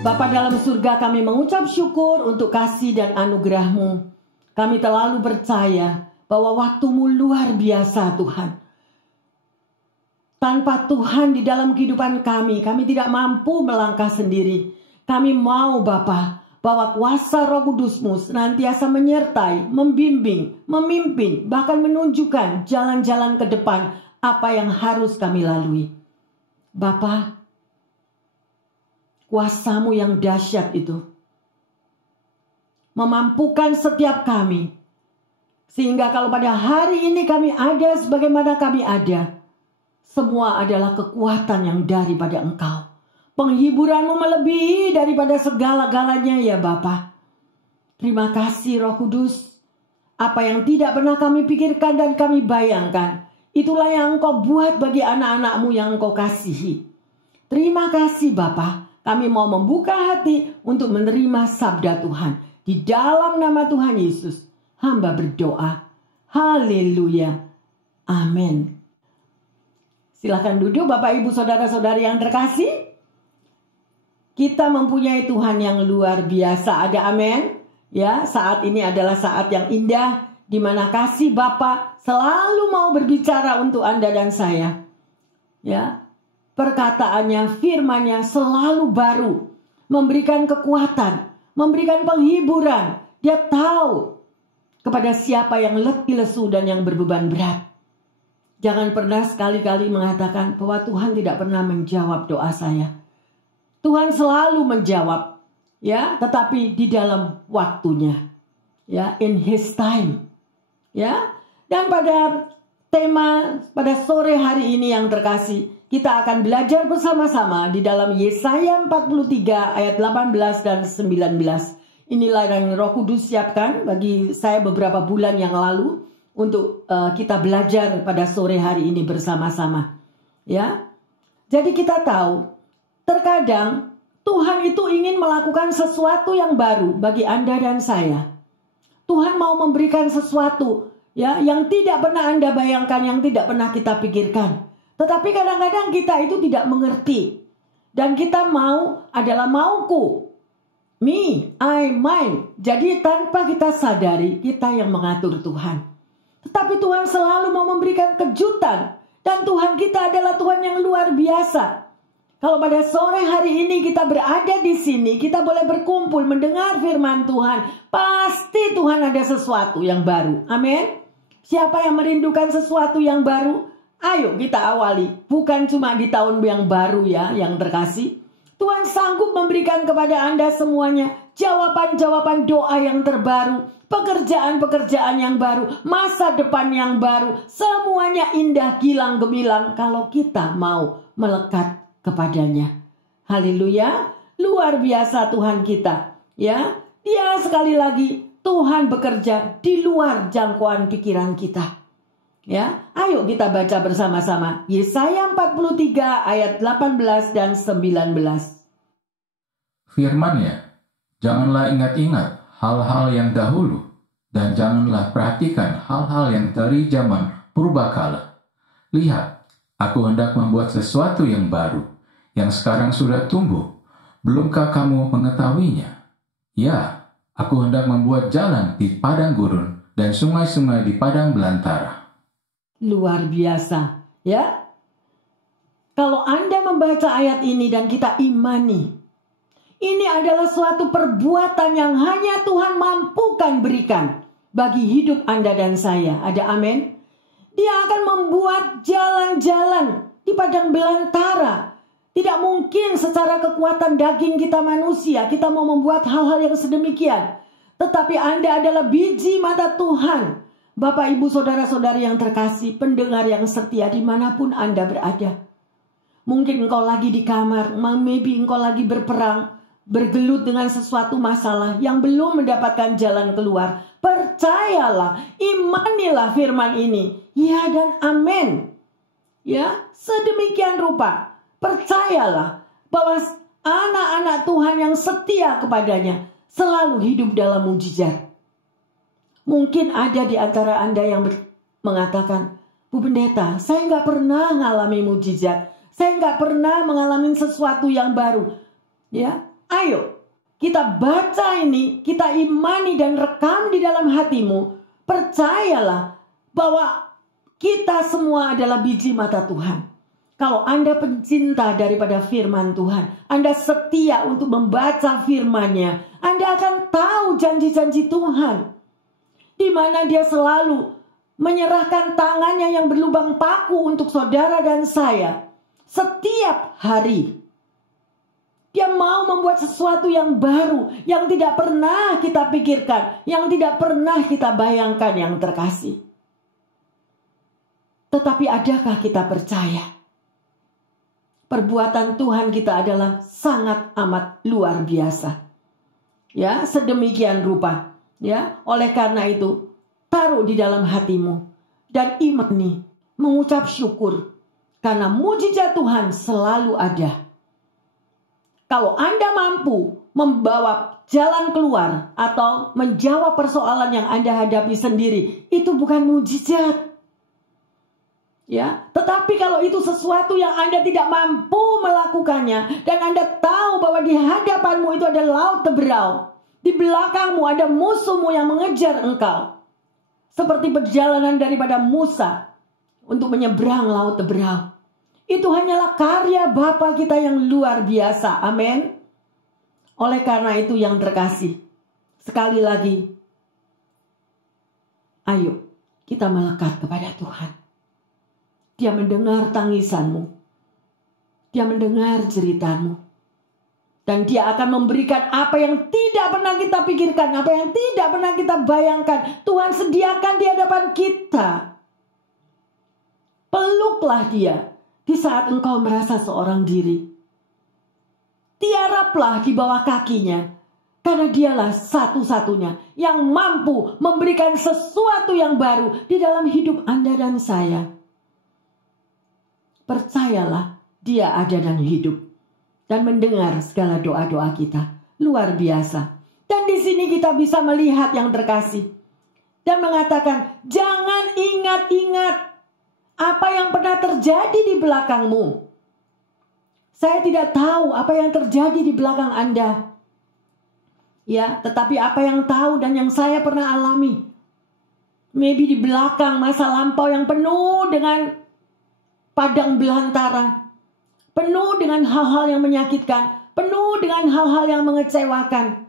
Bapa dalam surga, kami mengucap syukur untuk kasih dan anugerah-Mu. Kami terlalu percaya bahwa waktu-Mu luar biasa Tuhan. Tanpa Tuhan di dalam kehidupan kami tidak mampu melangkah sendiri. Kami mau Bapa, bahwa kuasa Roh Kudus-Mu senantiasa menyertai, membimbing, memimpin, bahkan menunjukkan jalan-jalan ke depan apa yang harus kami lalui. Bapa, kuasa-Mu yang dahsyat itu memampukan setiap kami, sehingga kalau pada hari ini kami ada sebagaimana kami ada, semua adalah kekuatan yang daripada Engkau. Penghiburan-Mu melebihi daripada segala-galanya ya Bapa. Terima kasih Roh Kudus. Apa yang tidak pernah kami pikirkan dan kami bayangkan, itulah yang Engkau buat bagi anak-anak-Mu yang Engkau kasihi. Terima kasih Bapa. Kami mau membuka hati untuk menerima sabda Tuhan. Di dalam nama Tuhan Yesus, hamba berdoa. Haleluya. Amin. Silakan duduk Bapak Ibu Saudara-saudari yang terkasih. Kita mempunyai Tuhan yang luar biasa. Ada amin. Ya, saat ini adalah saat yang indah di mana kasih Bapa selalu mau berbicara untuk Anda dan saya. Ya. Perkataannya, firman-Nya selalu baru, memberikan kekuatan, memberikan penghiburan. Dia tahu kepada siapa yang letih lesu dan yang berbeban berat. Jangan pernah sekali-kali mengatakan bahwa Tuhan tidak pernah menjawab doa saya. Tuhan selalu menjawab, ya, tetapi di dalam waktunya, ya, in His time, ya. Dan pada tema pada sore hari ini yang terkasih, kita akan belajar bersama-sama di dalam Yesaya 43 ayat 18 dan 19. Inilah yang Roh Kudus siapkan bagi saya beberapa bulan yang lalu untuk kita belajar pada sore hari ini bersama-sama. Ya. Jadi kita tahu, terkadang Tuhan itu ingin melakukan sesuatu yang baru bagi Anda dan saya. Tuhan mau memberikan sesuatu ya yang tidak pernah Anda bayangkan, yang tidak pernah kita pikirkan. Tetapi kadang-kadang kita itu tidak mengerti. Dan kita mau adalah mauku. Me, I, mine. Jadi tanpa kita sadari, kita yang mengatur Tuhan. Tetapi Tuhan selalu mau memberikan kejutan. Dan Tuhan kita adalah Tuhan yang luar biasa. Kalau pada sore hari ini kita berada di sini, kita boleh berkumpul mendengar firman Tuhan. Pasti Tuhan ada sesuatu yang baru. Amin. Siapa yang merindukan sesuatu yang baru? Ayo kita awali, bukan cuma di tahun yang baru ya, yang terkasih. Tuhan sanggup memberikan kepada Anda semuanya jawaban-jawaban doa yang terbaru, pekerjaan-pekerjaan yang baru, masa depan yang baru. Semuanya indah gilang gemilang kalau kita mau melekat kepadanya. Haleluya, luar biasa Tuhan kita. Ya, Dia sekali lagi, Tuhan bekerja di luar jangkauan pikiran kita. Ya, ayo kita baca bersama-sama Yesaya 43 ayat 18 dan 19. Firman-Nya, janganlah ingat-ingat hal-hal yang dahulu, dan janganlah perhatikan hal-hal yang dari zaman purbakala. Lihat, aku hendak membuat sesuatu yang baru, yang sekarang sudah tumbuh. Belumkah kamu mengetahuinya? Ya, aku hendak membuat jalan di padang gurun dan sungai-sungai di padang belantara. Luar biasa, ya. Kalau Anda membaca ayat ini dan kita imani, ini adalah suatu perbuatan yang hanya Tuhan mampukan berikan bagi hidup Anda dan saya. Ada amin? Dia akan membuat jalan-jalan di padang belantara. Tidak mungkin secara kekuatan daging kita manusia, kita mau membuat hal-hal yang sedemikian. Tetapi Anda adalah biji mata Tuhan. Bapak, Ibu, Saudara-saudari yang terkasih, pendengar yang setia dimanapun Anda berada. Mungkin engkau lagi di kamar, maybe engkau lagi berperang, bergelut dengan sesuatu masalah yang belum mendapatkan jalan keluar. Percayalah, imanilah firman ini. Ya dan amin. Ya, sedemikian rupa. Percayalah bahwa anak-anak Tuhan yang setia kepadanya selalu hidup dalam mujizat. Mungkin ada di antara Anda yang mengatakan, Bu Pendeta, saya nggak pernah mengalami mujizat. Saya nggak pernah mengalami sesuatu yang baru. Ya, Ayo, kita baca ini, kita imani dan rekam di dalam hatimu. Percayalah bahwa kita semua adalah biji mata Tuhan. Kalau Anda pencinta daripada firman Tuhan, Anda setia untuk membaca firman-Nya, Anda akan tahu janji-janji Tuhan. Di mana Dia selalu menyerahkan tangannya yang berlubang paku untuk saudara dan saya. Setiap hari. Dia mau membuat sesuatu yang baru, yang tidak pernah kita pikirkan, yang tidak pernah kita bayangkan, yang terkasih. Tetapi adakah kita percaya? Perbuatan Tuhan kita adalah sangat amat luar biasa. Ya, sedemikian rupa. Ya, oleh karena itu, taruh di dalam hatimu dan imani, mengucap syukur karena mujizat Tuhan selalu ada. Kalau Anda mampu membawa jalan keluar atau menjawab persoalan yang Anda hadapi sendiri, itu bukan mujizat. Ya, tetapi kalau itu sesuatu yang Anda tidak mampu melakukannya dan Anda tahu bahwa di hadapanmu itu ada laut teberau, di belakangmu ada musuhmu yang mengejar engkau, seperti perjalanan daripada Musa untuk menyeberang laut teberau. Itu hanyalah karya Bapa kita yang luar biasa. Amin. Oleh karena itu yang terkasih, sekali lagi, ayo kita melekat kepada Tuhan. Dia mendengar tangisanmu. Dia mendengar ceritamu. Dan Dia akan memberikan apa yang tidak pernah kita pikirkan, apa yang tidak pernah kita bayangkan. Tuhan sediakan di hadapan kita. Peluklah Dia di saat engkau merasa seorang diri. Tiaraplah di bawah kakinya, karena Dialah satu-satunya yang mampu memberikan sesuatu yang baru di dalam hidup Anda dan saya. Percayalah, Dia ada dan hidup dan mendengar segala doa-doa kita. Luar biasa. Dan di sini kita bisa melihat yang terkasih dan mengatakan, jangan ingat-ingat apa yang pernah terjadi di belakangmu. Saya tidak tahu apa yang terjadi di belakang Anda. Ya, tetapi apa yang tahu dan yang saya pernah alami, maybe di belakang masa lampau yang penuh dengan padang belantara, penuh dengan hal-hal yang menyakitkan, penuh dengan hal-hal yang mengecewakan.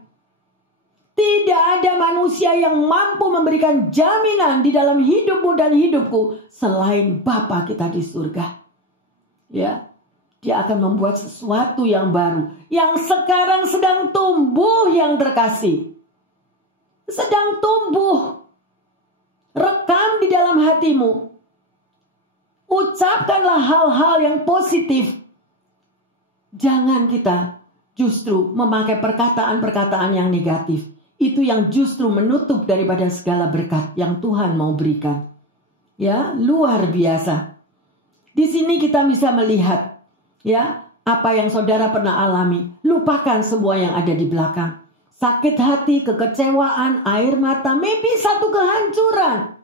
Tidak ada manusia yang mampu memberikan jaminan di dalam hidupmu dan hidupku selain Bapa kita di surga. Ya, Dia akan membuat sesuatu yang baru, yang sekarang sedang tumbuh yang terkasih. Sedang tumbuh. Rekam di dalam hatimu. Ucapkanlah hal-hal yang positif. Jangan kita justru memakai perkataan-perkataan yang negatif. Itu yang justru menutup daripada segala berkat yang Tuhan mau berikan. Ya, luar biasa. Di sini kita bisa melihat, ya, apa yang saudara pernah alami. Lupakan semua yang ada di belakang. Sakit hati, kekecewaan, air mata, maybe satu kehancuran.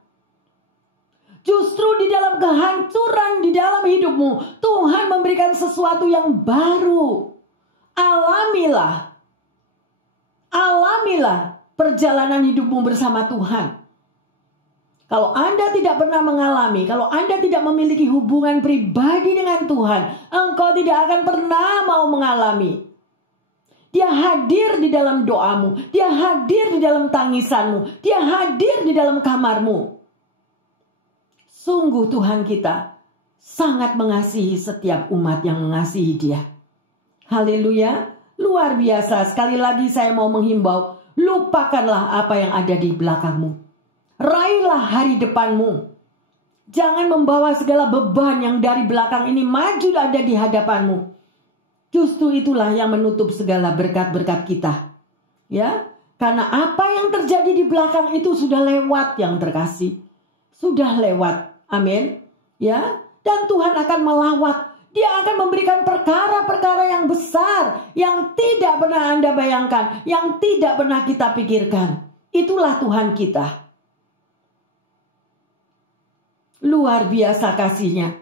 Justru di dalam kehancuran di dalam hidupmu, Tuhan memberikan sesuatu yang baru. Alamilah. Alamilah perjalanan hidupmu bersama Tuhan. Kalau Anda tidak pernah mengalami, kalau Anda tidak memiliki hubungan pribadi dengan Tuhan, engkau tidak akan pernah mau mengalami. Dia hadir di dalam doamu, Dia hadir di dalam tangisanmu, Dia hadir di dalam kamarmu. Sungguh Tuhan kita sangat mengasihi setiap umat yang mengasihi Dia. Haleluya, luar biasa. Sekali lagi saya mau menghimbau, lupakanlah apa yang ada di belakangmu. Raihlah hari depanmu. Jangan membawa segala beban yang dari belakang ini maju ada di hadapanmu. Justru itulah yang menutup segala berkat-berkat kita. Ya, karena apa yang terjadi di belakang itu sudah lewat yang terkasih. Sudah lewat. Amin. Ya, dan Tuhan akan melawat. Dia akan memberikan perkara-perkara yang besar yang tidak pernah Anda bayangkan, yang tidak pernah kita pikirkan. Itulah Tuhan kita. Luar biasa kasihnya.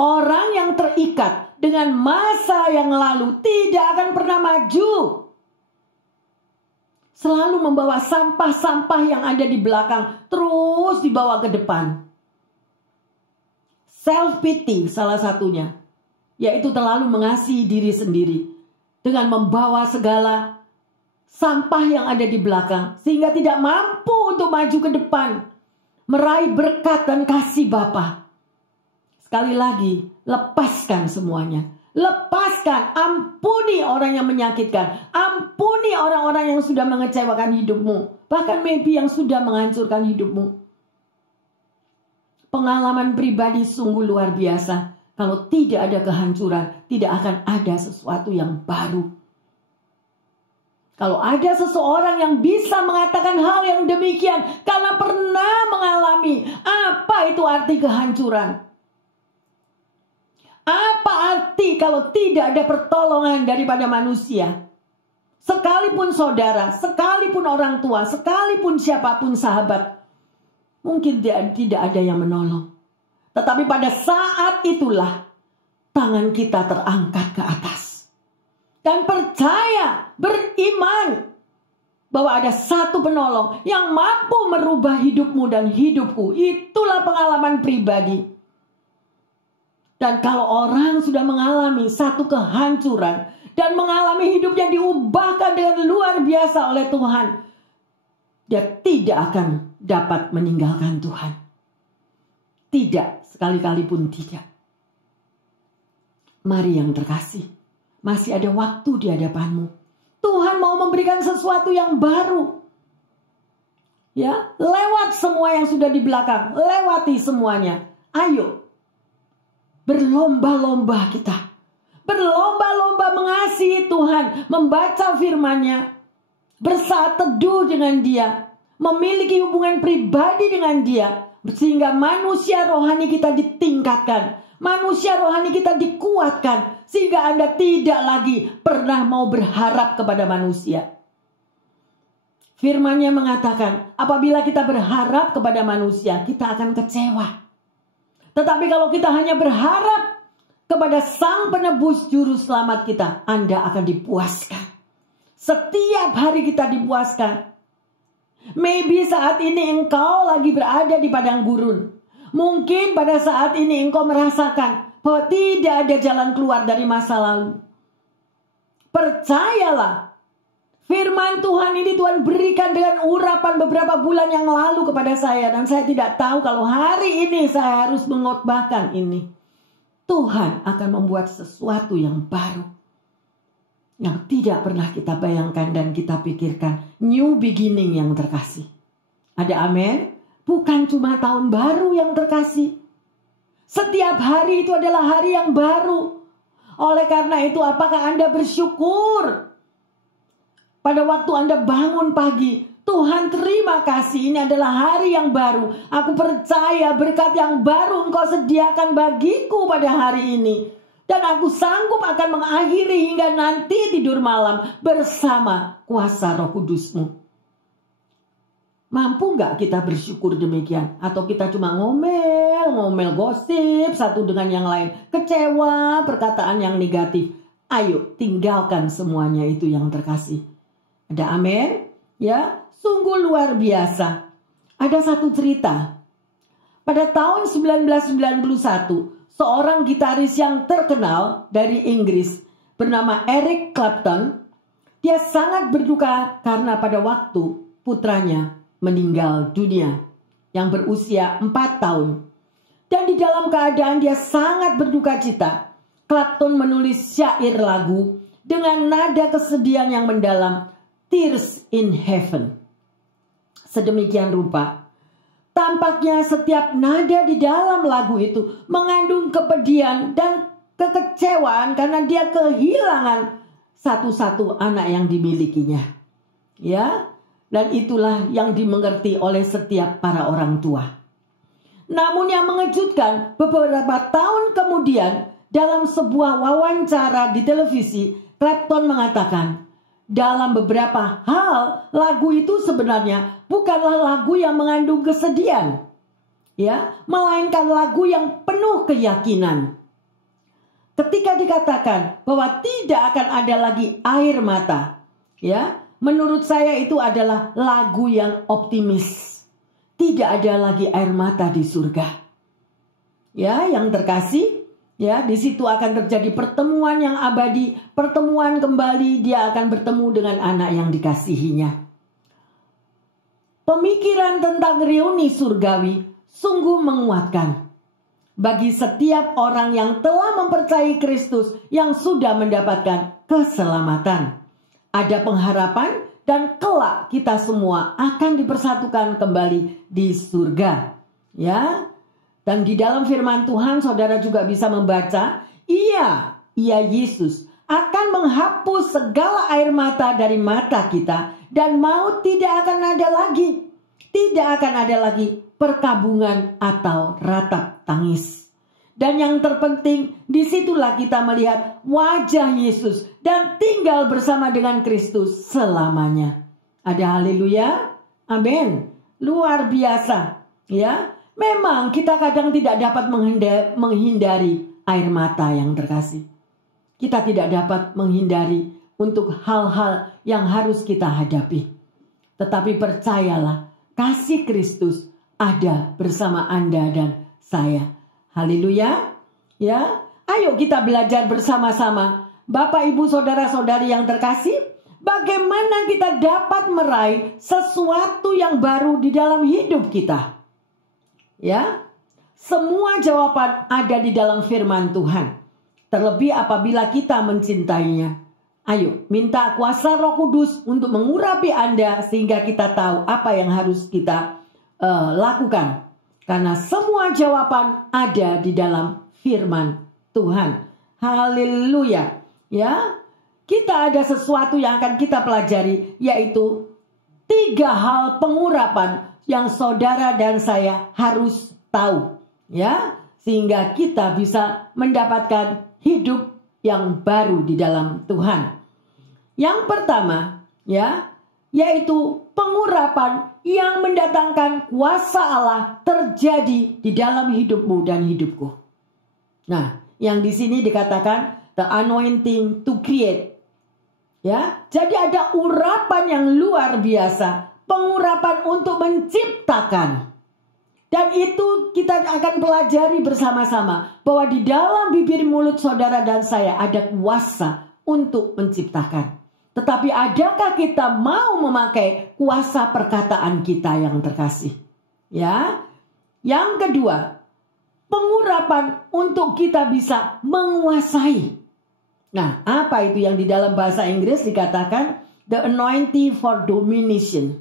Orang yang terikat dengan masa yang lalu tidak akan pernah maju. selalu membawa sampah-sampah yang ada di belakang terus dibawa ke depan. Self pity salah satunya, yaitu terlalu mengasihi diri sendiri dengan membawa segala sampah yang ada di belakang sehingga tidak mampu untuk maju ke depan, meraih berkat dan kasih Bapa. Sekali lagi, lepaskan semuanya. Lepaskan, ampuni orang yang menyakitkan. Ampuni orang-orang yang sudah mengecewakan hidupmu. Bahkan maybe yang sudah menghancurkan hidupmu. Pengalaman pribadi sungguh luar biasa. Kalau tidak ada kehancuran, tidak akan ada sesuatu yang baru. Kalau ada seseorang yang bisa mengatakan hal yang demikian karena pernah mengalami, apa itu arti kehancuran? Apa arti kalau tidak ada pertolongan daripada manusia? Sekalipun saudara, sekalipun orang tua, sekalipun siapapun sahabat, mungkin tidak ada yang menolong. Tetapi pada saat itulah tangan kita terangkat ke atas. Dan percaya, beriman bahwa ada satu penolong yang mampu merubah hidupmu dan hidupku. Itulah pengalaman pribadi. Dan kalau orang sudah mengalami satu kehancuran dan mengalami hidupnya diubahkan dengan luar biasa oleh Tuhan, dia tidak akan dapat meninggalkan Tuhan. Tidak, sekali-kali pun tidak. Mari yang terkasih, masih ada waktu di hadapanmu. Tuhan mau memberikan sesuatu yang baru. Ya, lewat semua yang sudah di belakang, lewati semuanya. Ayo. Berlomba-lomba kita. Berlomba-lomba mengasihi Tuhan. Membaca firman-Nya. Bersaat teduh dengan Dia. Memiliki hubungan pribadi dengan Dia. Sehingga manusia rohani kita ditingkatkan. Manusia rohani kita dikuatkan. Sehingga Anda tidak lagi pernah mau berharap kepada manusia. Firman-Nya mengatakan, apabila kita berharap kepada manusia, kita akan kecewa. Tetapi kalau kita hanya berharap kepada Sang Penebus Juru Selamat kita, Anda akan dipuaskan. Setiap hari kita dipuaskan. Maybe saat ini engkau lagi berada di padang gurun. Mungkin pada saat ini engkau merasakan bahwa tidak ada jalan keluar dari masa lalu. Percayalah, firman Tuhan ini Tuhan berikan dengan urapan beberapa bulan yang lalu kepada saya. Dan saya tidak tahu kalau hari ini saya harus mengotbahkan ini. Tuhan akan membuat sesuatu yang baru. Yang tidak pernah kita bayangkan dan kita pikirkan. New beginning yang terkasih. Ada amin? Bukan cuma tahun baru yang terkasih. Setiap hari itu adalah hari yang baru. Oleh karena itu apakah Anda bersyukur? Pada waktu Anda bangun pagi, Tuhan terima kasih, ini adalah hari yang baru. Aku percaya berkat yang baru Engkau sediakan bagiku pada hari ini. Dan aku sanggup akan mengakhiri hingga nanti tidur malam bersama kuasa Roh Kudus-Mu. Mampu nggak kita bersyukur demikian? Atau kita cuma ngomel gosip satu dengan yang lain. Kecewa, perkataan yang negatif. Ayo tinggalkan semuanya itu yang terkasih. Ada amin? Ya, sungguh luar biasa. Ada satu cerita. Pada tahun 1991, seorang gitaris yang terkenal dari Inggris bernama Eric Clapton, dia sangat berduka karena pada waktu putranya meninggal dunia yang berusia 4 tahun. Dan di dalam keadaan dia sangat berduka cita, Clapton menulis syair lagu dengan nada kesedihan yang mendalam, Tears in Heaven. Sedemikian rupa, tampaknya setiap nada di dalam lagu itu mengandung kepedihan dan kekecewaan karena dia kehilangan satu-satu anak yang dimilikinya. Ya, dan itulah yang dimengerti oleh setiap para orang tua. Namun yang mengejutkan, beberapa tahun kemudian dalam sebuah wawancara di televisi, Clapton mengatakan, dalam beberapa hal, lagu itu sebenarnya bukanlah lagu yang mengandung kesedihan, ya, melainkan lagu yang penuh keyakinan. Ketika dikatakan bahwa tidak akan ada lagi air mata, ya, Menurut saya itu adalah lagu yang optimis. Tidak ada lagi air mata di surga. Ya, yang terkasih, ya, di situ akan terjadi pertemuan yang abadi, pertemuan kembali, dia akan bertemu dengan anak yang dikasihinya. Pemikiran tentang reuni surgawi sungguh menguatkan bagi setiap orang yang telah mempercayai Kristus yang sudah mendapatkan keselamatan. Ada pengharapan dan kelak kita semua akan dipersatukan kembali di surga. Ya. Dan di dalam firman Tuhan saudara juga bisa membaca, Ia Yesus akan menghapus segala air mata dari mata kita dan maut tidak akan ada lagi. Tidak akan ada lagi perkabungan atau ratap tangis. Dan yang terpenting, disitulah kita melihat wajah Yesus dan tinggal bersama dengan Kristus selamanya. Ada haleluya? Amin. Luar biasa. Ya, memang kita kadang tidak dapat menghindari air mata yang terkasih. Kita tidak dapat menghindari untuk hal-hal yang harus kita hadapi. Tetapi percayalah, kasih Kristus ada bersama Anda dan saya. Haleluya. Ya, ayo kita belajar bersama-sama. Bapak, Ibu, saudara-saudari yang terkasih, bagaimana kita dapat meraih sesuatu yang baru di dalam hidup kita? Ya, semua jawaban ada di dalam firman Tuhan. Terlebih apabila kita mencintainya. Ayo, minta kuasa Roh Kudus untuk mengurapi Anda sehingga kita tahu apa yang harus kita lakukan. Karena semua jawaban ada di dalam firman Tuhan. Haleluya. Ya, kita ada sesuatu yang akan kita pelajari, yaitu 3 hal pengurapan yang saudara dan saya harus tahu. Ya, sehingga kita bisa mendapatkan hidup yang baru di dalam Tuhan. Yang pertama, ya, yaitu pengurapan yang mendatangkan kuasa Allah terjadi di dalam hidupmu dan hidupku. Nah, yang di sini dikatakan the anointing to create. Ya, jadi ada urapan yang luar biasa, pengurapan untuk menciptakan. Dan itu kita akan pelajari bersama-sama bahwa di dalam bibir mulut saudara dan saya ada kuasa untuk menciptakan. Tetapi adakah kita mau memakai kuasa perkataan kita yang terkasih? Ya. Yang kedua, pengurapan untuk kita bisa menguasai. Nah, apa itu yang di dalam bahasa Inggris dikatakan the anointing for domination?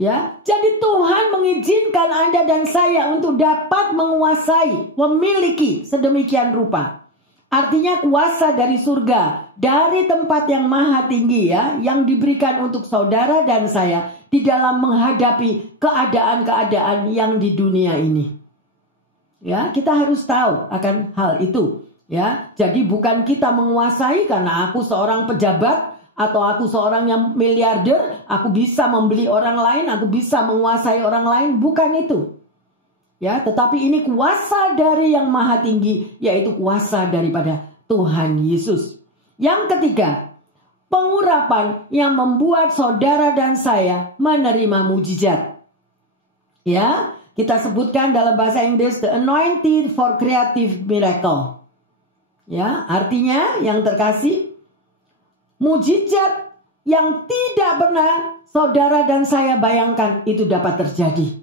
Ya, jadi Tuhan mengizinkan Anda dan saya untuk dapat menguasai, memiliki sedemikian rupa. Artinya kuasa dari surga, dari tempat yang maha tinggi ya, yang diberikan untuk saudara dan saya di dalam menghadapi keadaan-keadaan yang di dunia ini. Ya, kita harus tahu akan hal itu. Ya, jadi bukan kita menguasai karena aku seorang pejabat, atau aku seorang yang miliarder, aku bisa membeli orang lain, aku bisa menguasai orang lain. Bukan itu. Ya, tetapi ini kuasa dari yang maha tinggi, yaitu kuasa daripada Tuhan Yesus. Yang ketiga, pengurapan yang membuat saudara dan saya menerima mujizat. Ya, kita sebutkan dalam bahasa Inggris the anointing for creative miracle. Ya, artinya yang terkasih, mujizat yang tidak pernah saudara dan saya bayangkan itu dapat terjadi.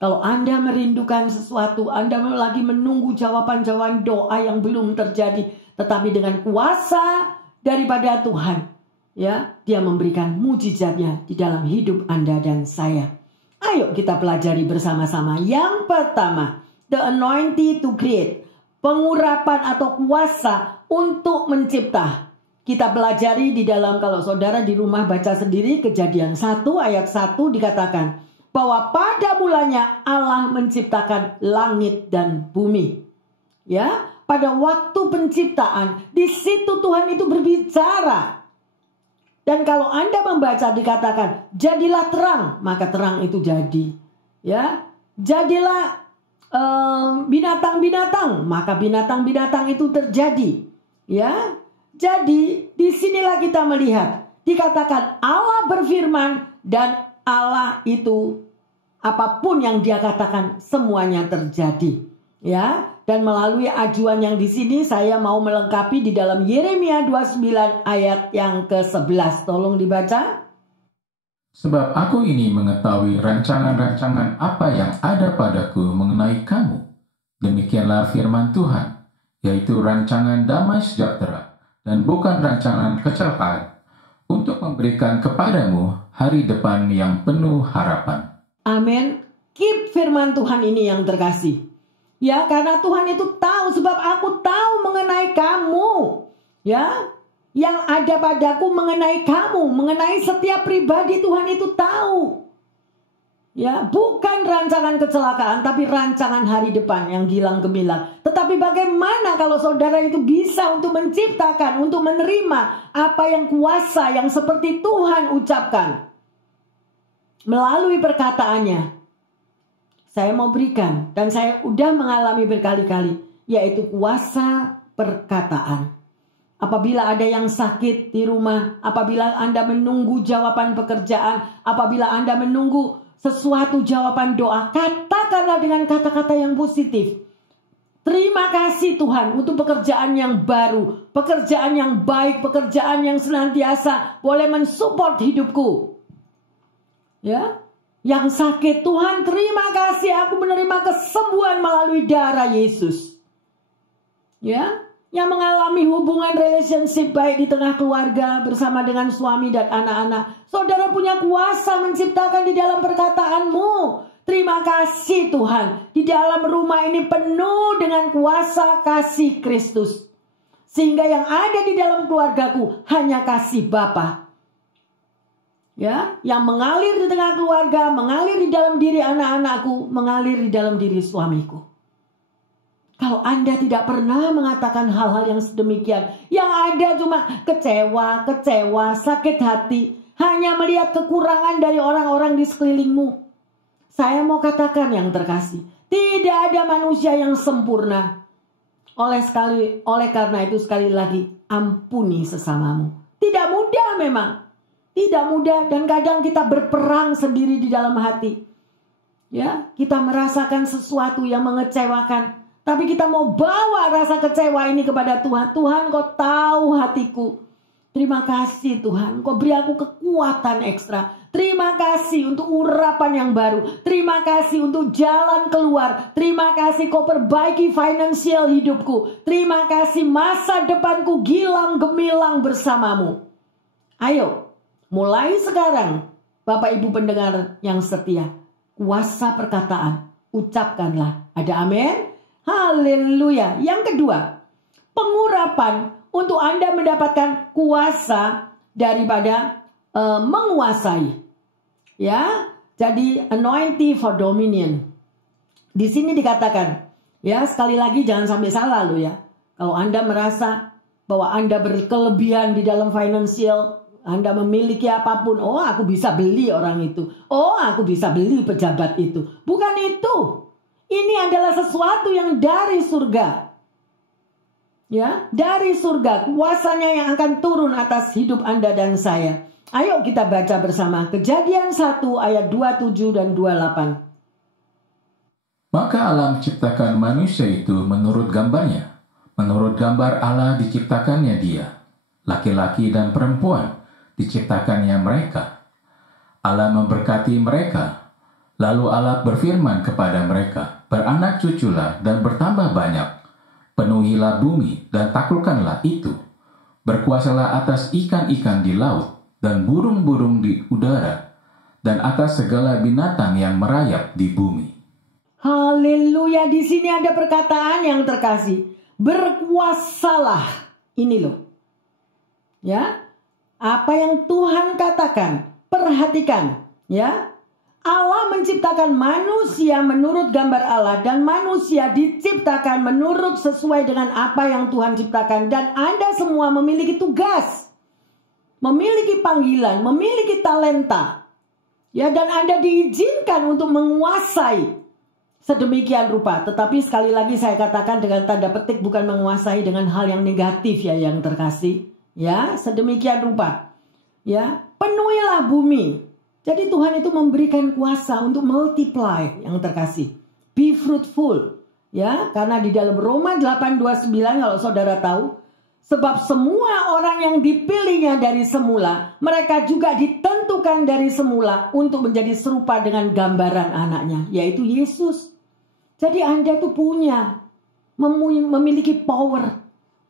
Kalau Anda merindukan sesuatu, Anda lagi menunggu jawaban-jawaban doa yang belum terjadi, tetapi dengan kuasa daripada Tuhan, ya, Dia memberikan mujizatnya di dalam hidup Anda dan saya. Ayo kita pelajari bersama-sama. Yang pertama, the anointing to create, pengurapan atau kuasa untuk mencipta. Kita pelajari di dalam, kalau saudara di rumah baca sendiri, Kejadian 1 ayat 1 dikatakan bahwa pada mulanya Allah menciptakan langit dan bumi. Ya, pada waktu penciptaan, di situ Tuhan itu berbicara. Dan kalau Anda membaca dikatakan, jadilah terang, maka terang itu jadi. Ya, jadilah binatang-binatang, maka binatang-binatang itu terjadi. Ya. Jadi disinilah kita melihat dikatakan Allah berfirman dan Allah itu apapun yang dia katakan semuanya terjadi. Ya, dan melalui ajuan yang di sini saya mau melengkapi di dalam Yeremia 29 ayat yang ke-11. Tolong dibaca. Sebab aku ini mengetahui rancangan-rancangan apa yang ada padaku mengenai kamu. Demikianlah firman Tuhan, yaitu rancangan damai sejahtera dan bukan rancangan kecelakaan, untuk memberikan kepadamu hari depan yang penuh harapan. Amin. Keep firman Tuhan ini yang terkasih. Ya, karena Tuhan itu tahu, sebab aku tahu mengenai kamu. Ya, yang ada padaku mengenai kamu, mengenai setiap pribadi Tuhan itu tahu. Ya, bukan rancangan kecelakaan, tapi rancangan hari depan yang gilang gemilang. Tetapi bagaimana kalau saudara itu bisa untuk menciptakan, untuk menerima apa yang kuasa yang seperti Tuhan ucapkan melalui perkataannya? Saya mau berikan, dan saya udah mengalami berkali-kali, yaitu kuasa perkataan. Apabila ada yang sakit di rumah, apabila Anda menunggu jawaban pekerjaan, apabila Anda menunggu sesuatu jawaban doa, katakanlah dengan kata-kata yang positif. Terima kasih Tuhan untuk pekerjaan yang baru, pekerjaan yang baik, pekerjaan yang senantiasa boleh mensupport hidupku. Ya. Yang sakit, Tuhan terima kasih aku menerima kesembuhan melalui darah Yesus. Ya, yang mengalami hubungan relationship baik di tengah keluarga bersama dengan suami dan anak-anak. Saudara punya kuasa menciptakan di dalam perkataanmu. Terima kasih Tuhan. Di dalam rumah ini penuh dengan kuasa kasih Kristus. Sehingga yang ada di dalam keluargaku hanya kasih Bapa. Ya, yang mengalir di tengah keluarga, mengalir di dalam diri anak-anakku, mengalir di dalam diri suamiku. Kalau Anda tidak pernah mengatakan hal-hal yang sedemikian, yang ada cuma kecewa, sakit hati, hanya melihat kekurangan dari orang-orang di sekelilingmu. Saya mau katakan yang terkasih, tidak ada manusia yang sempurna. Oleh karena itu sekali lagi, ampuni sesamamu. Tidak mudah memang. Tidak mudah, dan kadang kita berperang sendiri di dalam hati. Ya, kita merasakan sesuatu yang mengecewakan, tapi kita mau bawa rasa kecewa ini kepada Tuhan. Tuhan, Kau tahu hatiku. Terima kasih Tuhan, Kau beri aku kekuatan ekstra. Terima kasih untuk urapan yang baru. Terima kasih untuk jalan keluar. Terima kasih Kau perbaiki finansial hidupku. Terima kasih masa depanku gilang gemilang bersamamu. Ayo. Mulai sekarang, Bapak Ibu pendengar yang setia, kuasa perkataan, ucapkanlah. Ada amin? Haleluya. Yang kedua, pengurapan untuk Anda mendapatkan kuasa daripada menguasai. Ya, jadi anointing for dominion. Di sini dikatakan, ya sekali lagi jangan sampai salah loh ya. Kalau Anda merasa bahwa Anda berkelebihan di dalam finansial, Anda memiliki apapun, oh aku bisa beli orang itu, oh aku bisa beli pejabat itu. Bukan itu. Ini adalah sesuatu yang dari surga. Ya, dari surga, kuasanya yang akan turun atas hidup Anda dan saya. Ayo kita baca bersama Kejadian 1 ayat 27 dan 28. Maka Allah menciptakan manusia itu menurut gambarnya. Menurut gambar Allah diciptakannya dia. Laki-laki dan perempuan diciptakannya mereka. Allah memberkati mereka. Lalu Allah berfirman kepada mereka, beranak cuculah dan bertambah banyak. Penuhilah bumi dan taklukkanlah itu. Berkuasalah atas ikan-ikan di laut dan burung-burung di udara dan atas segala binatang yang merayap di bumi. Haleluya, di sini ada perkataan yang terkasih. Berkuasalah. Ini loh. Ya. Apa yang Tuhan katakan, perhatikan, ya. Allah menciptakan manusia menurut gambar Allah dan manusia diciptakan menurut sesuai dengan apa yang Tuhan ciptakan, dan Anda semua memiliki tugas, memiliki panggilan, memiliki talenta. Ya, dan Anda diizinkan untuk menguasai sedemikian rupa. Tetapi sekali lagi saya katakan dengan tanda petik, bukan menguasai dengan hal yang negatif ya yang terkasih. Ya, sedemikian rupa. Ya, penuhilah bumi. Jadi Tuhan itu memberikan kuasa untuk multiply yang terkasih. Be fruitful. Ya, karena di dalam Roma 8:29 kalau saudara tahu, sebab semua orang yang dipilihnya dari semula, mereka juga ditentukan dari semula untuk menjadi serupa dengan gambaran anaknya, yaitu Yesus. Jadi Anda tuh memiliki power.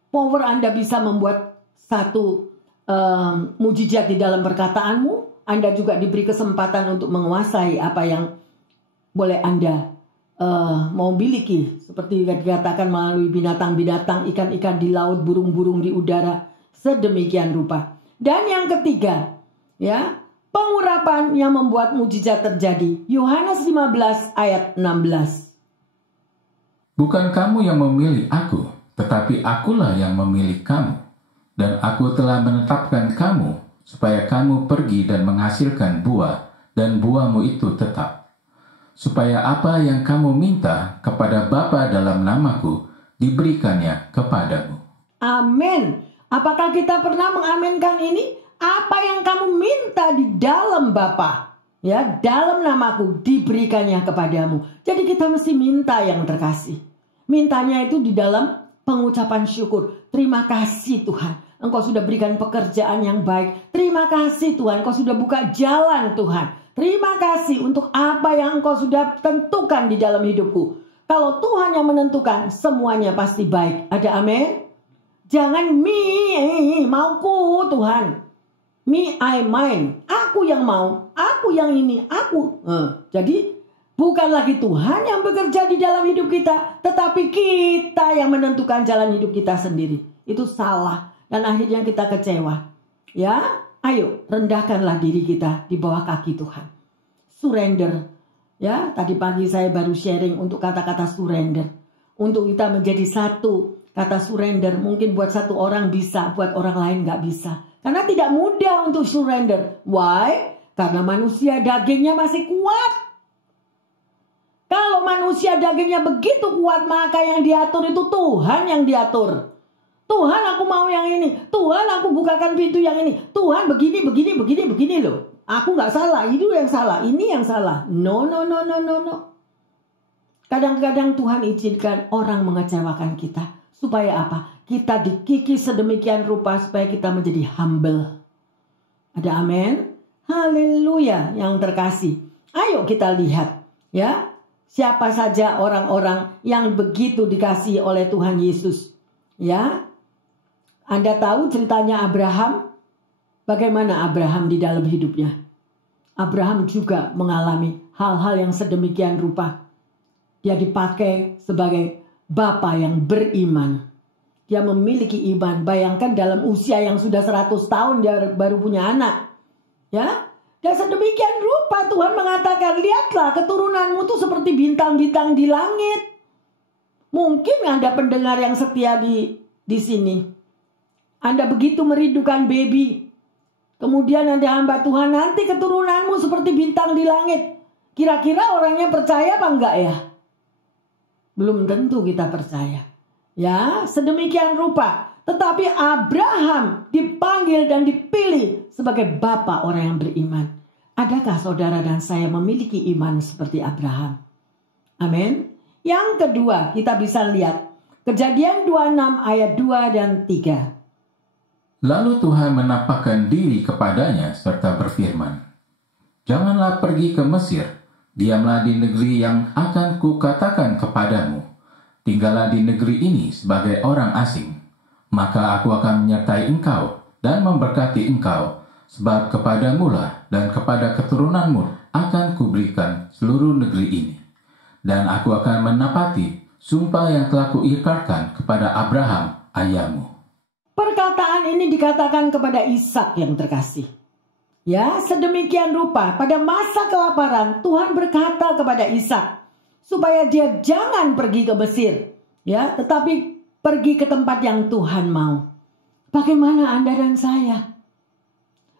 Power Anda bisa membuat satu mujizat di dalam perkataanmu. Anda juga diberi kesempatan untuk menguasai apa yang boleh Anda mau miliki. Seperti dikatakan melalui binatang-binatang, ikan-ikan di laut, burung-burung di udara. Sedemikian rupa. Dan yang ketiga, ya, pengurapan yang membuat mujizat terjadi. Yohanes 15 ayat 16. Bukan kamu yang memilih aku, tetapi akulah yang memilih kamu. Dan aku telah menetapkan kamu, supaya kamu pergi dan menghasilkan buah, dan buahmu itu tetap. Supaya apa yang kamu minta kepada Bapa dalam namaku, diberikannya kepadamu. Amin. Apakah kita pernah mengaminkan ini? Apa yang kamu minta di dalam Bapa, ya, dalam namaku, diberikannya kepadamu. Jadi kita mesti minta yang terkasih. Mintanya itu di dalam pengucapan syukur. Terima kasih Tuhan, Engkau sudah berikan pekerjaan yang baik. Terima kasih Tuhan, Engkau sudah buka jalan Tuhan. Terima kasih untuk apa yang Engkau sudah tentukan di dalam hidupku. Kalau Tuhan yang menentukan, semuanya pasti baik. Ada amin? Jangan mauku Tuhan. Me, I, mine. Aku yang mau. Aku yang ini. Aku. Jadi bukan lagi Tuhan yang bekerja di dalam hidup kita, tetapi kita yang menentukan jalan hidup kita sendiri. Itu salah. Dan akhirnya kita kecewa. Ya, ayo rendahkanlah diri kita di bawah kaki Tuhan. Surrender. Ya, tadi pagi saya baru sharing untuk kata-kata surrender. Untuk kita menjadi satu. Kata surrender mungkin buat satu orang bisa, buat orang lain nggak bisa. Karena tidak mudah untuk surrender. Why? Karena manusia dagingnya masih kuat. Kalau manusia dagingnya begitu kuat, maka yang diatur itu Tuhan yang diatur. Tuhan, aku mau yang ini. Tuhan, aku bukakan pintu yang ini. Tuhan, begini loh. Aku nggak salah, itu yang salah, ini yang salah. No. Kadang-kadang Tuhan izinkan orang mengecewakan kita. Supaya apa? Kita dikikis sedemikian rupa supaya kita menjadi humble. Ada amin? Haleluya yang terkasih. Ayo kita lihat, ya. Siapa saja orang-orang yang begitu dikasihi oleh Tuhan Yesus. Ya. Anda tahu ceritanya Abraham? Bagaimana Abraham di dalam hidupnya? Abraham juga mengalami hal-hal yang sedemikian rupa. Dia dipakai sebagai bapa yang beriman. Dia memiliki iman. Bayangkan dalam usia yang sudah 100 tahun dia baru punya anak. Ya. Dan sedemikian rupa Tuhan mengatakan, lihatlah keturunanmu itu seperti bintang-bintang di langit. Mungkin Anda pendengar yang setia di sini. Anda begitu merindukan baby. Kemudian Anda hamba Tuhan, nanti keturunanmu seperti bintang di langit. Kira-kira orangnya percaya apa enggak ya? Belum tentu kita percaya. Ya, sedemikian rupa. Tetapi Abraham dipanggil dan dipilih sebagai bapa orang yang beriman. Adakah saudara dan saya memiliki iman seperti Abraham? Amin. Yang kedua, kita bisa lihat Kejadian 26 ayat 2 dan 3. Lalu Tuhan menampakkan diri kepadanya serta berfirman, janganlah pergi ke Mesir, diamlah di negeri yang akan kukatakan kepadamu. Tinggallah di negeri ini sebagai orang asing. Maka aku akan menyertai engkau dan memberkati engkau, sebab kepadamulah dan kepada keturunanmu akan kuberikan seluruh negeri ini. Dan aku akan menepati sumpah yang telah kuikrarkan kepada Abraham ayahmu. Perkataan ini dikatakan kepada Ishak yang terkasih. Ya, sedemikian rupa pada masa kelaparan Tuhan berkata kepada Ishak supaya dia jangan pergi ke Mesir, ya, tetapi pergi ke tempat yang Tuhan mau. Bagaimana Anda dan saya?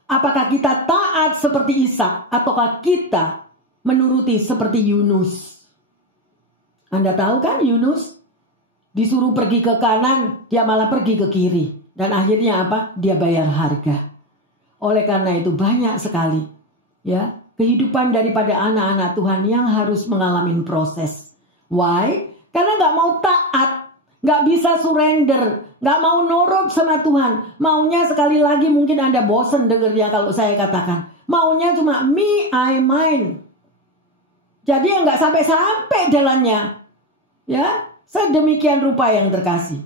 Apakah kita taat seperti Ishak ataukah kita menuruti seperti Yunus? Anda tahu kan Yunus disuruh pergi ke kanan, dia malah pergi ke kiri. Dan akhirnya apa? Dia bayar harga. Oleh karena itu banyak sekali ya kehidupan daripada anak-anak Tuhan yang harus mengalami proses. Why? Karena nggak mau taat, nggak bisa surrender, nggak mau nurut sama Tuhan. Maunya sekali lagi mungkin Anda bosen dengernya kalau saya katakan. Maunya cuma me, I, mine. Jadi yang nggak sampai-sampai jalannya. Ya, sedemikian rupa yang terkasih.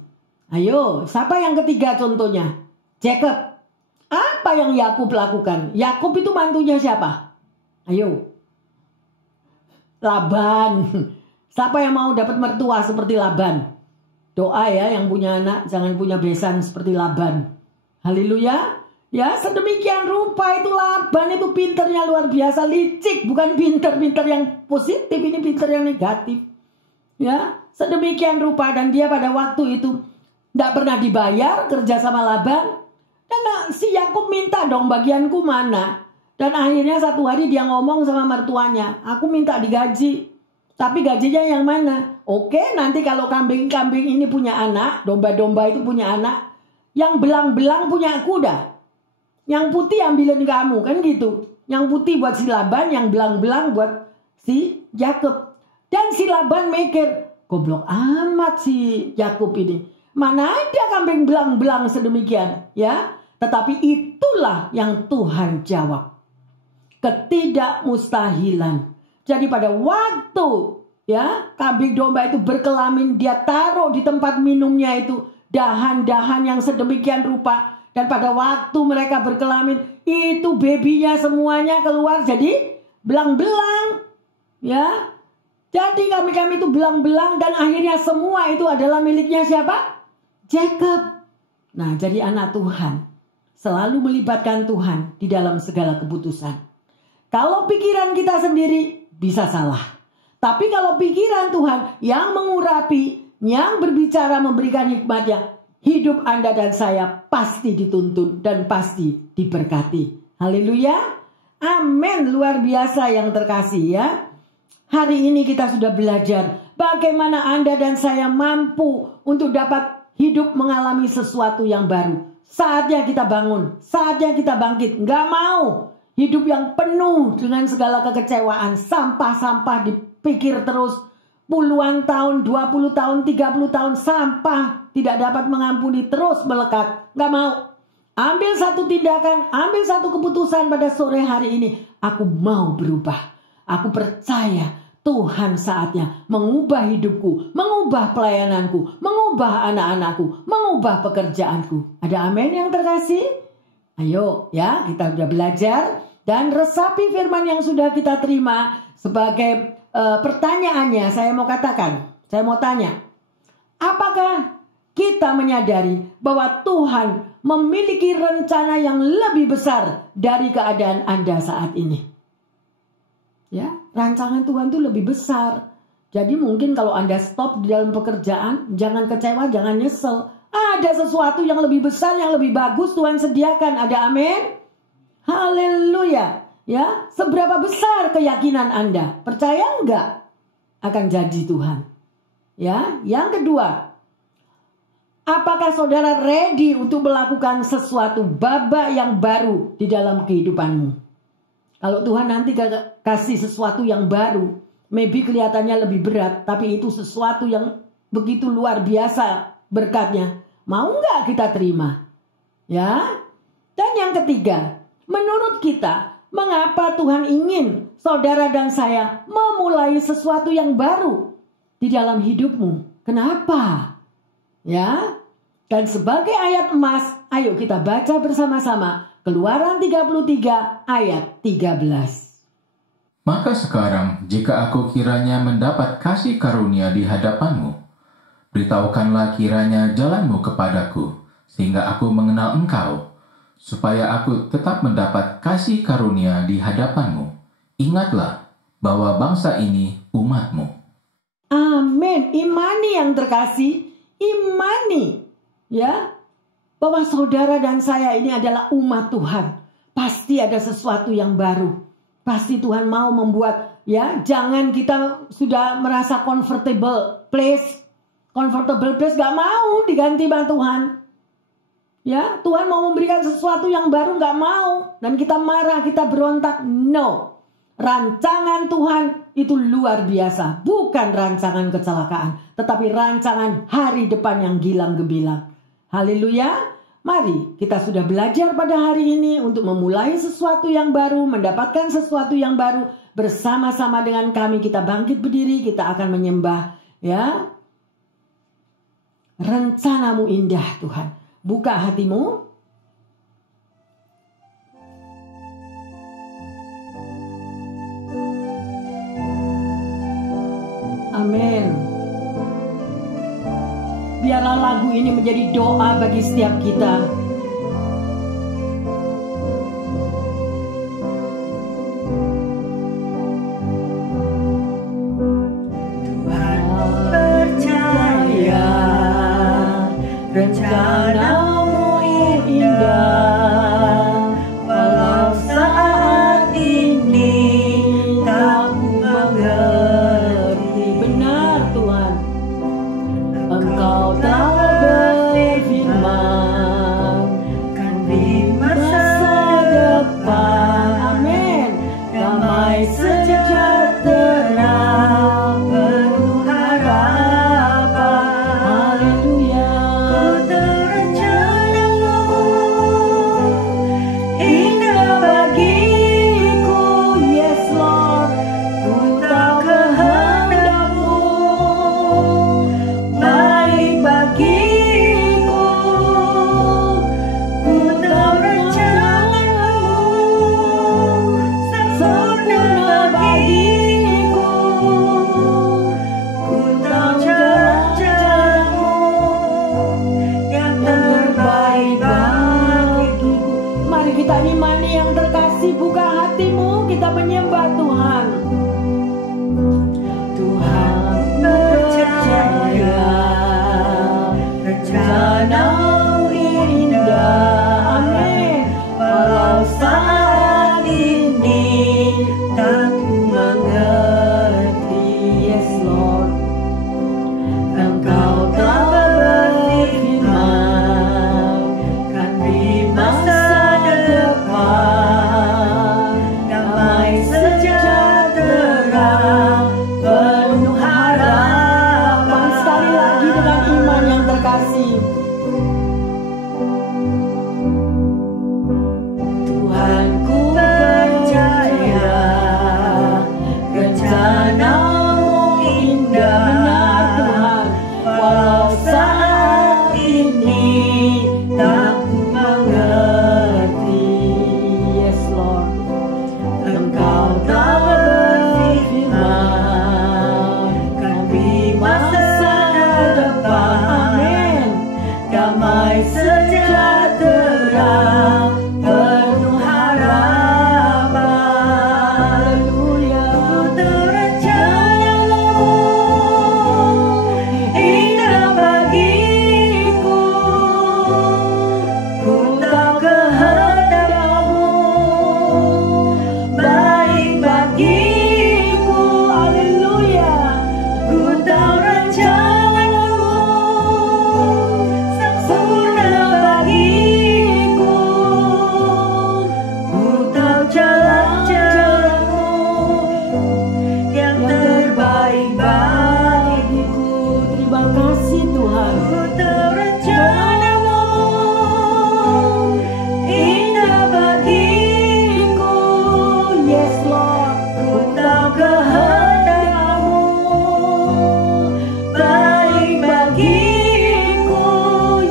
Ayo, siapa yang ketiga contohnya? Jacob. Apa yang Yakub lakukan? Yakub itu mantunya siapa? Ayo. Laban. Siapa yang mau dapat mertua seperti Laban? Doa ya yang punya anak, jangan punya besan seperti Laban. Haleluya. Ya, sedemikian rupa itu Laban itu pinternya luar biasa, licik, bukan pinter-pinter yang positif, ini pinter yang negatif. Ya, sedemikian rupa dan dia pada waktu itu tidak pernah dibayar kerja sama Laban. Dan si Yakub minta dong bagianku mana. Dan akhirnya satu hari dia ngomong sama mertuanya, aku minta digaji. Tapi gajinya yang mana? Oke, nanti kalau kambing-kambing ini punya anak, domba-domba itu punya anak, yang belang-belang punya kuda. Yang putih ambilin kamu, kan gitu. Yang putih buat si Laban, yang belang-belang buat si Yakub. Dan si Laban mikir, goblok amat si Yakub ini. Mana ada kambing belang-belang sedemikian, ya? Tetapi itulah yang Tuhan jawab. Ketidakmustahilan. Jadi pada waktu ya kambing domba itu berkelamin, dia taruh di tempat minumnya itu dahan-dahan yang sedemikian rupa. Dan pada waktu mereka berkelamin, itu babynya semuanya keluar jadi belang-belang. Ya. Jadi kami-kami itu belang-belang dan akhirnya semua itu adalah miliknya siapa? Jacob. Nah, jadi anak Tuhan selalu melibatkan Tuhan di dalam segala keputusan. Kalau pikiran kita sendiri bisa salah. Tapi kalau pikiran Tuhan yang mengurapi, yang berbicara memberikan hikmatnya, hidup Anda dan saya pasti dituntun dan pasti diberkati. Haleluya. Amin. Luar biasa yang terkasih ya. Hari ini kita sudah belajar bagaimana Anda dan saya mampu untuk dapat hidup mengalami sesuatu yang baru. Saatnya kita bangun, saatnya kita bangkit. Nggak mau hidup yang penuh dengan segala kekecewaan, sampah-sampah dipikir terus. Puluhan tahun, 20 tahun, 30 tahun sampah tidak dapat mengampuni terus melekat. Nggak mau. Ambil satu tindakan, ambil satu keputusan pada sore hari ini. Aku mau berubah. Aku percaya Tuhan saatnya mengubah hidupku, mengubah pelayananku, mengubah anak-anakku, mengubah pekerjaanku. Ada amin yang terkasih? Ayo ya, kita sudah belajar dan resapi firman yang sudah kita terima. Sebagai pertanyaannya saya mau katakan, saya mau tanya, apakah kita menyadari bahwa Tuhan memiliki rencana yang lebih besar dari keadaan Anda saat ini? Ya, rancangan Tuhan itu lebih besar. Jadi mungkin kalau Anda stop di dalam pekerjaan, jangan kecewa, jangan nyesel. Ada sesuatu yang lebih besar, yang lebih bagus Tuhan sediakan. Ada amin? Haleluya. Ya, seberapa besar keyakinan Anda? Percaya enggak akan janji Tuhan? Ya, yang kedua, apakah saudara ready untuk melakukan sesuatu babak yang baru di dalam kehidupanmu? Kalau Tuhan nanti kasih sesuatu yang baru, maybe kelihatannya lebih berat, tapi itu sesuatu yang begitu luar biasa berkatnya. Mau nggak kita terima? Ya. Dan yang ketiga, menurut kita, mengapa Tuhan ingin saudara dan saya memulai sesuatu yang baru di dalam hidupmu? Kenapa? Ya. Dan sebagai ayat emas, ayo kita baca bersama-sama. Keluaran 33 ayat 13. Maka sekarang jika aku kiranya mendapat kasih karunia di hadapanmu, beritahukanlah kiranya jalanmu kepadaku, sehingga aku mengenal engkau, supaya aku tetap mendapat kasih karunia di hadapanmu. Ingatlah bahwa bangsa ini umatmu. Amin. Imani yang terkasih, imani ya, bahwa saudara dan saya ini adalah umat Tuhan. Pasti ada sesuatu yang baru. Pasti Tuhan mau membuat, ya, jangan kita sudah merasa comfortable place. Comfortable place gak mau diganti sama Tuhan. Ya, Tuhan mau memberikan sesuatu yang baru, nggak mau. Dan kita marah, kita berontak. No. Rancangan Tuhan itu luar biasa. Bukan rancangan kecelakaan, tetapi rancangan hari depan yang gilang gemilang. Haleluya. Mari kita sudah belajar pada hari ini untuk memulai sesuatu yang baru, mendapatkan sesuatu yang baru. Bersama-sama dengan kami kita bangkit berdiri, kita akan menyembah. Ya, rencanamu indah Tuhan. Buka hatimu. Amin. Biarlah lagu ini menjadi doa bagi setiap kita. Tuhan percaya rencanamu indah, walau saat ini tak mengerti. Benar Tuhan, Engkau telah berfirman, Kan di masa depan, amin, damai sejahtera, penuh harapan. haleluya. Kau terencanamu indah bagiku, Yes Lord, ku tahu kehendakmu baik bagiku, ku tahu rencanamu sempurna bagiku, ku tahu jalan-jalanmu yang terbaik bagiku. mari kita imani yang terkasih, buka hatimu, kita menyembah Tuhan. Tuhan percaya rencanamu indah, Amin. walau saat ini tak mengerti. Yes Lord, Engkau telah berfirman, kan di masa depan, damai sejahtera, penuh harapan. mari sekali lagi dengan iman yang terkasih. Tuhan ku percaya rencanamu indah, Benar Tuhan, walau saat ini tak ku mengerti. yes Lord, Engkau telah berfirman, kan di masa depan, amin. damai sejahtera, penuh harapan. Haleluya. Ku terencanamu indah bagiku, ku tahu kehendakmu baik bagiku. Haleluya. Ku tahu rencanamu sempurna bagiku, ku tahu jalan-jalanmu yang terbaik bagiku. Terima kasih Tuhan. Ku tahu rencanamu indah bagiku, Yes Lord, ku tahu kehendakmu baik bagiku.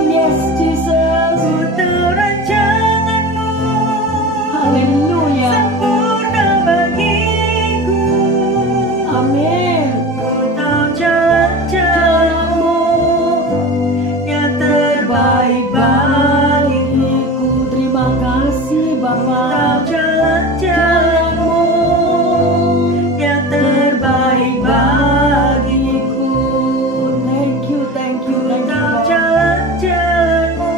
yes Jesus. Ku tahu rancanganmu Haleluya. sempurna bagiku, Amin. ku tahu jalan-jalanmu yang terbaik bagiku, Terima kasih ku Bapa. tahu jalan-jalanmu yang terbaik bagiku, Thank you, thank you, ku thank you. tahu Lord. jalan-jalanmu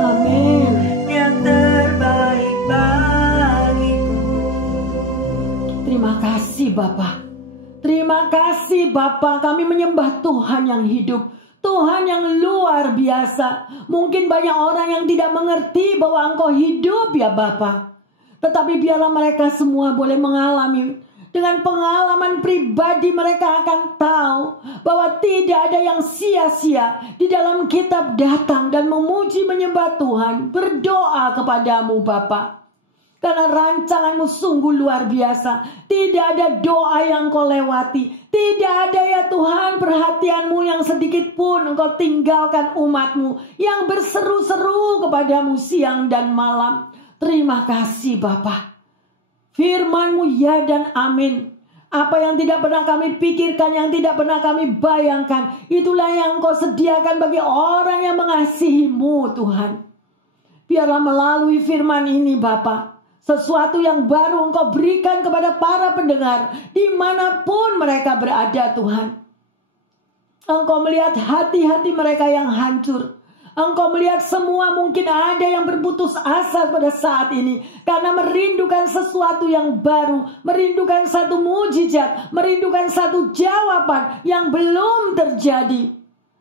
Amin. yang terbaik bagiku. Terima kasih Bapa. Terima kasih Bapa. Kami menyembah Tuhan yang hidup, Tuhan yang luar luar biasa. Mungkin banyak orang yang tidak mengerti bahwa Engkau hidup ya Bapa. Tetapi biarlah mereka semua boleh mengalami. Dengan pengalaman pribadi mereka akan tahu bahwa tidak ada yang sia-sia. Di dalam kitab datang dan memuji menyembah Tuhan. Berdoa kepadamu Bapa. Karena rancanganmu sungguh luar biasa. Tidak ada doa yang Engkau lewati. Tidak ada ya Tuhan perhatianmu yang sedikit pun Engkau tinggalkan umatmu. Yang berseru-seru kepadamu siang dan malam. Terima kasih Bapa. Firman-Mu ya dan amin. Apa yang tidak pernah kami pikirkan, yang tidak pernah kami bayangkan, itulah yang Engkau sediakan bagi orang yang mengasihi-Mu Tuhan. Biarlah melalui firman ini Bapa, sesuatu yang baru Engkau berikan kepada para pendengar, dimanapun mereka berada Tuhan. Engkau melihat hati-hati mereka yang hancur. Engkau melihat semua mungkin ada yang berputus asa pada saat ini. Karena merindukan sesuatu yang baru. Merindukan satu mujizat. Merindukan satu jawaban yang belum terjadi.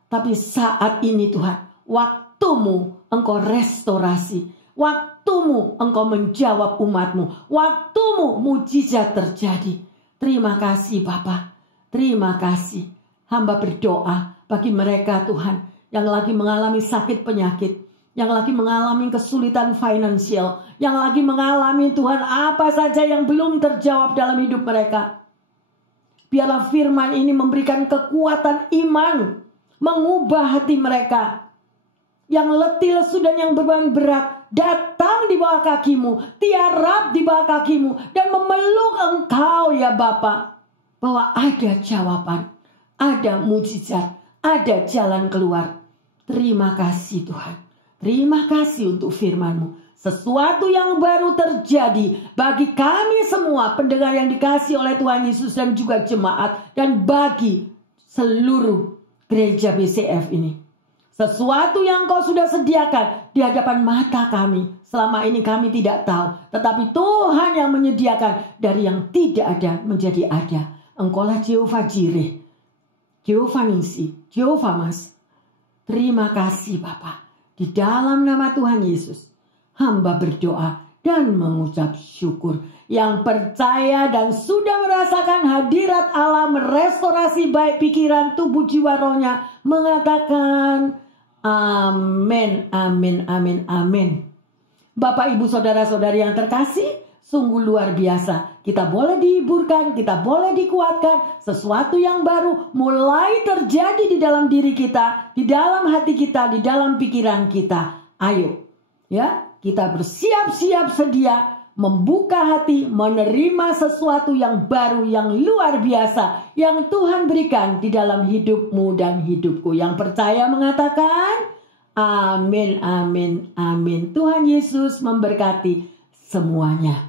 Tapi saat ini Tuhan, waktumu Engkau restorasi. Waktumu Engkau menjawab umatmu. Waktumu mujizat terjadi. Terima kasih Bapa. Terima kasih. Hamba berdoa bagi mereka Tuhan yang lagi mengalami sakit penyakit, yang lagi mengalami kesulitan finansial, yang lagi mengalami Tuhan apa saja yang belum terjawab dalam hidup mereka. Biarlah firman ini memberikan kekuatan iman, mengubah hati mereka. Yang letih lesu dan yang beban berat, datang di bawah kakimu, tiarap di bawah kakimu, dan memeluk Engkau ya Bapa. Bahwa ada jawaban, ada mujizat, ada jalan keluar. Terima kasih Tuhan. Terima kasih untuk firman-Mu. Sesuatu yang baru terjadi bagi kami semua pendengar yang dikasihi oleh Tuhan Yesus dan juga jemaat. Dan bagi seluruh gereja BCF ini. Sesuatu yang Kau sudah sediakan di hadapan mata kami. Selama ini kami tidak tahu. Tetapi Tuhan yang menyediakan dari yang tidak ada menjadi ada. Engkaulah Jehovah Jireh, Jehovah Nisi, Jehovah Mas. Terima kasih Bapa. Di dalam nama Tuhan Yesus, hamba berdoa dan mengucap syukur. Yang percaya dan sudah merasakan hadirat Allah merestorasi baik pikiran, tubuh, jiwa, rohnya, mengatakan amin, amin, amin, amin. Bapak, Ibu, saudara-saudari yang terkasih, sungguh luar biasa. Kita boleh dihiburkan, kita boleh dikuatkan. Sesuatu yang baru mulai terjadi di dalam diri kita, di dalam hati kita, di dalam pikiran kita. Ayo, ya, kita bersiap-siap sedia membuka hati, menerima sesuatu yang baru, yang luar biasa, yang Tuhan berikan di dalam hidupmu dan hidupku. Yang percaya mengatakan amin, amin, amin. Tuhan Yesus memberkati semuanya.